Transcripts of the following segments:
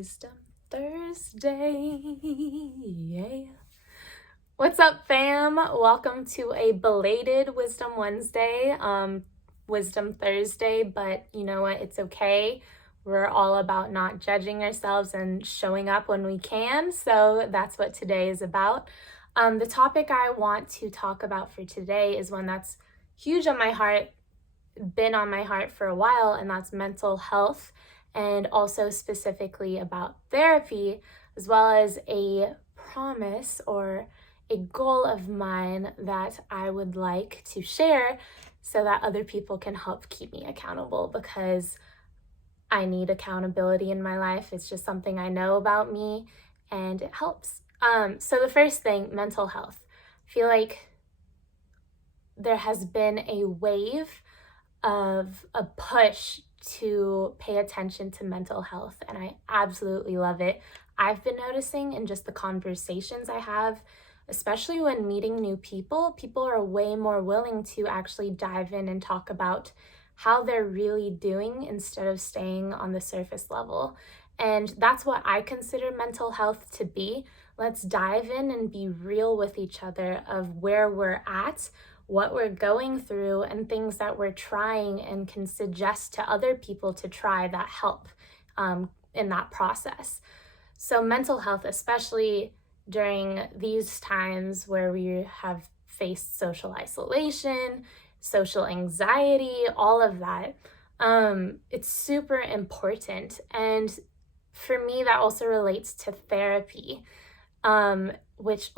Wisdom Thursday. Yeah. What's up, fam? Welcome to a belated Wisdom Wednesday, Wisdom Thursday, but you know what? It's okay. We're all about not judging ourselves and showing up when we can, so that's what today is about. The topic I want to talk about for today is one that's huge on my heart, been on my heart for a while, and that's mental health, and also specifically about therapy, as well as a promise or a goal of mine that I would like to share so that other people can help keep me accountable, because I need accountability in my life. It's just something I know about me and it helps. So the first thing, mental health. I feel like there has been a wave of a push to pay attention to mental health, and I absolutely love it. I've been noticing in just the conversations I have, especially when meeting new people, people are way more willing to actually dive in and talk about how they're really doing instead of staying on the surface level. And that's what I consider mental health to be. Let's dive in and be real with each other of where we're at, what we're going through, and things that we're trying and can suggest to other people to try that help in that process. So mental health, especially during these times where we have faced social isolation, social anxiety, all of that, it's super important. And for me, that also relates to therapy, which,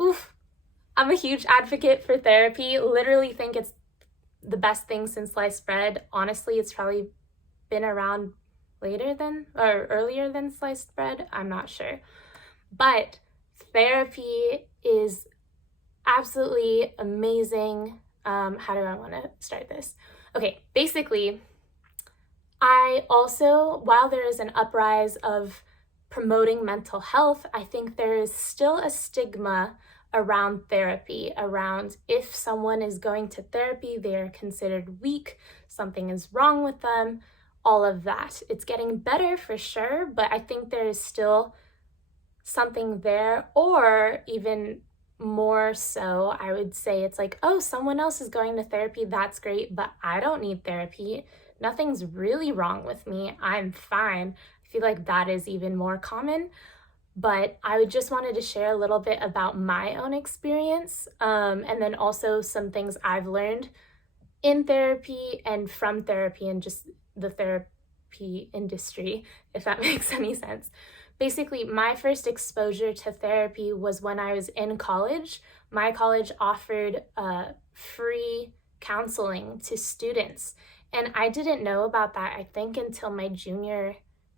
I'm a huge advocate for therapy. Literally think it's the best thing since sliced bread. Honestly, it's probably been around earlier than sliced bread. I'm not sure. But therapy is absolutely amazing. How do I want to start this? Okay, basically, I also, while there is an uprise of promoting mental health, I think there is still a stigma around therapy, around if someone is going to therapy, they are considered weak, something is wrong with them, all of that. It's getting better for sure, but I think there is still something there, or even more so, I would say it's like, oh, someone else is going to therapy, that's great, but I don't need therapy. Nothing's really wrong with me. I'm fine. I feel like that is even more common. But I just wanted to share a little bit about my own experience, and then also some things I've learned in therapy and from therapy and just the therapy industry, if that makes any sense. Basically, my first exposure to therapy was when I was in college. My college offered free counseling to students, and I didn't know about that, I think, until my junior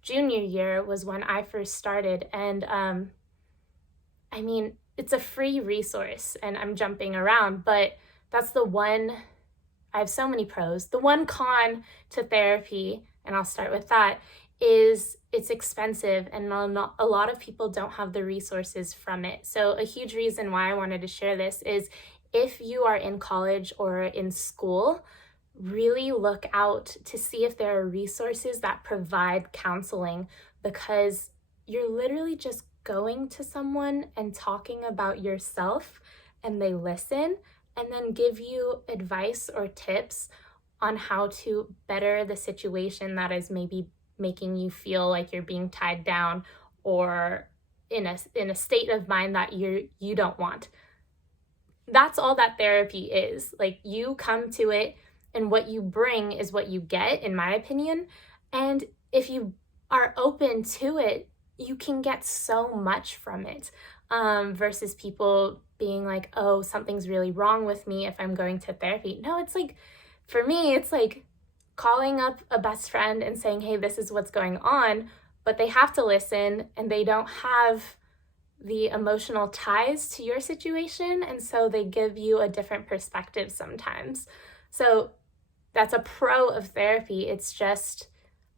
year was when I first started. And I mean, it's a free resource, and I'm jumping around, but that's the one. I have so many pros. The one con to therapy, and I'll start with that, is it's expensive, and a lot of people don't have the resources from it. So a huge reason why I wanted to share this is if you are in college or in school, really look out to see if there are resources that provide counseling, because you're literally just going to someone and talking about yourself, and they listen and then give you advice or tips on how to better the situation that is maybe making you feel like you're being tied down or in a state of mind that you don't want. That's all that therapy is. Like, you come to it, and what you bring is what you get, in my opinion. And if you are open to it, you can get so much from it, versus people being like, oh, something's really wrong with me if I'm going to therapy. No, it's like, for me, it's like calling up a best friend and saying, hey, this is what's going on, but they have to listen, and they don't have the emotional ties to your situation, and so they give you a different perspective sometimes. So that's a pro of therapy. It's just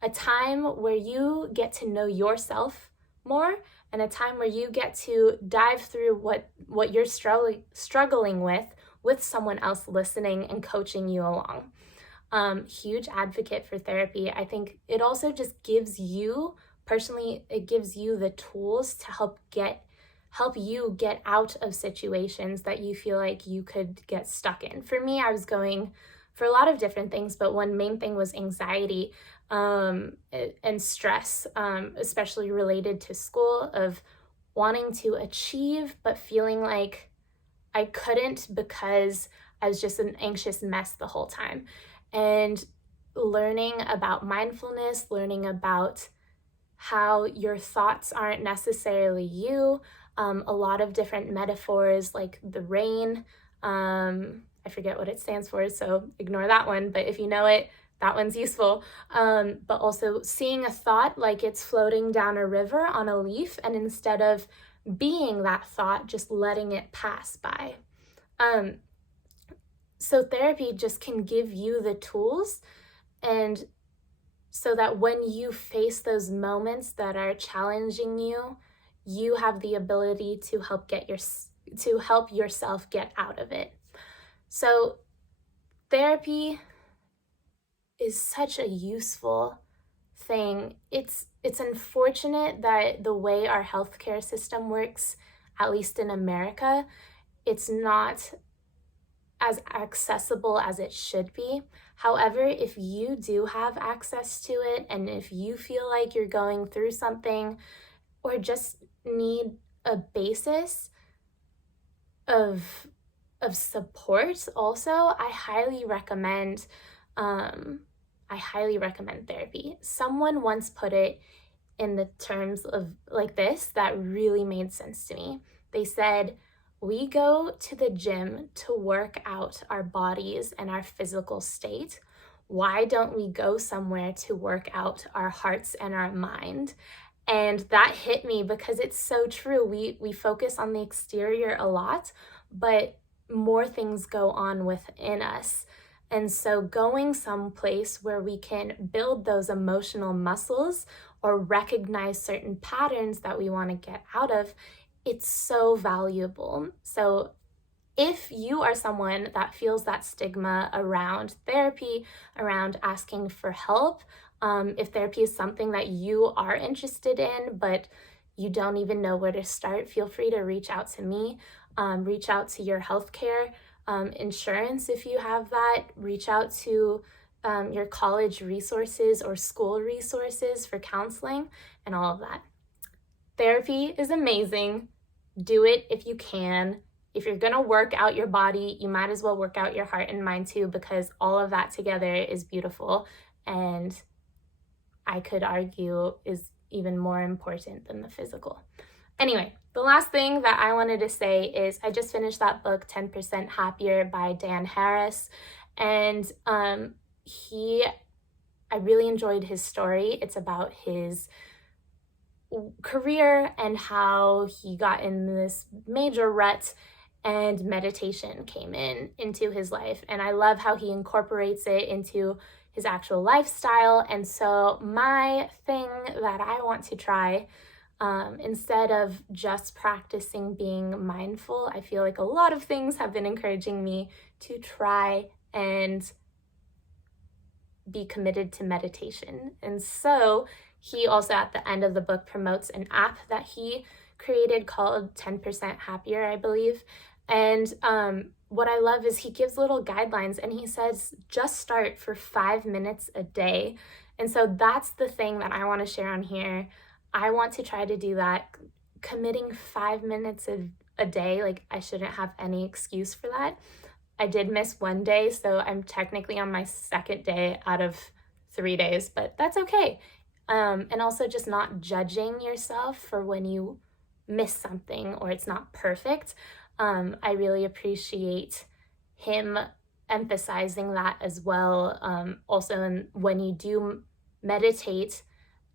a time where you get to know yourself more, and a time where you get to dive through what you're struggling with someone else listening and coaching you along. Huge advocate for therapy. I think it also just gives you personally, it gives you the tools to help you get out of situations that you feel like you could get stuck in. For me, I was going for a lot of different things, but one main thing was anxiety and stress, especially related to school, of wanting to achieve, but feeling like I couldn't because I was just an anxious mess the whole time. And learning about mindfulness, learning about how your thoughts aren't necessarily you, a lot of different metaphors like the rain. I forget what it stands for, so ignore that one, but if you know it, that one's useful. But also seeing a thought like it's floating down a river on a leaf, and instead of being that thought, just letting it pass by. So therapy just can give you the tools, and so that when you face those moments that are challenging you, you have the ability to help yourself get out of it. So therapy is such a useful thing. It's unfortunate that the way our healthcare system works, at least in America, it's not as accessible as it should be. However, if you do have access to it, and if you feel like you're going through something or just need a basis of support also, I highly recommend therapy. Someone once put it in the terms of like this that really made sense to me. They said, we go to the gym to work out our bodies and our physical state. Why don't we go somewhere to work out our hearts and our mind? And that hit me because it's so true. We focus on the exterior a lot, but more things go on within us. And so going someplace where we can build those emotional muscles or recognize certain patterns that we want to get out of, it's so valuable. So if you are someone that feels that stigma around therapy, around asking for help, if therapy is something that you are interested in, but you don't even know where to start, feel free to reach out to me. Reach out to your healthcare insurance if you have that. Reach out to your college resources or school resources for counseling and all of that. Therapy is amazing. Do it if you can. If you're gonna work out your body, you might as well work out your heart and mind too, because all of that together is beautiful, and I could argue is even more important than the physical. Anyway, the last thing that I wanted to say is I just finished that book, 10% Happier by Dan Harris, and I really enjoyed his story. It's about his career and how he got in this major rut, and meditation came into his life, and I love how he incorporates it into his actual lifestyle. And so my thing that I want to try, instead of just practicing being mindful, I feel like a lot of things have been encouraging me to try and be committed to meditation. And so he also at the end of the book promotes an app that he created called 10% Happier, I believe. And what I love is he gives little guidelines, and he says, just start for 5 minutes a day. And so that's the thing that I want to share on here. I want to try to do that, committing 5 minutes a day. Like, I shouldn't have any excuse for that. I did miss one day, so I'm technically on my second day out of 3 days, but that's okay. And also just not judging yourself for when you miss something or it's not perfect. I really appreciate him emphasizing that as well. Also, when you do meditate,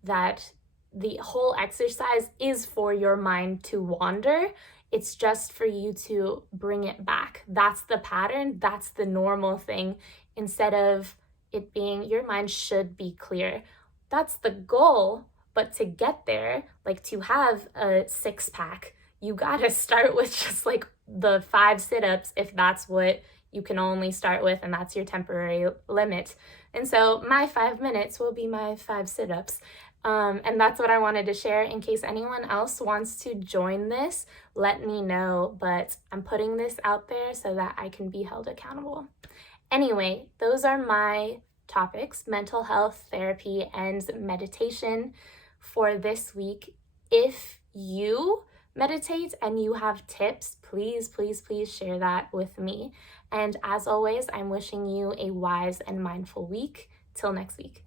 that the whole exercise is for your mind to wander. It's just for you to bring it back. That's the pattern. That's the normal thing. Instead of it being your mind should be clear. That's the goal. But to get there, like to have a 6-pack, you gotta start with just like the 5 sit-ups if that's what you can only start with and that's your temporary limit. And so my 5 minutes will be my 5 sit-ups. And that's what I wanted to share. In case anyone else wants to join this, let me know, but I'm putting this out there so that I can be held accountable. Anyway, those are my topics: mental health, therapy, and meditation for this week. If you meditate and you have tips, please, please, please share that with me. And as always, I'm wishing you a wise and mindful week. Till next week.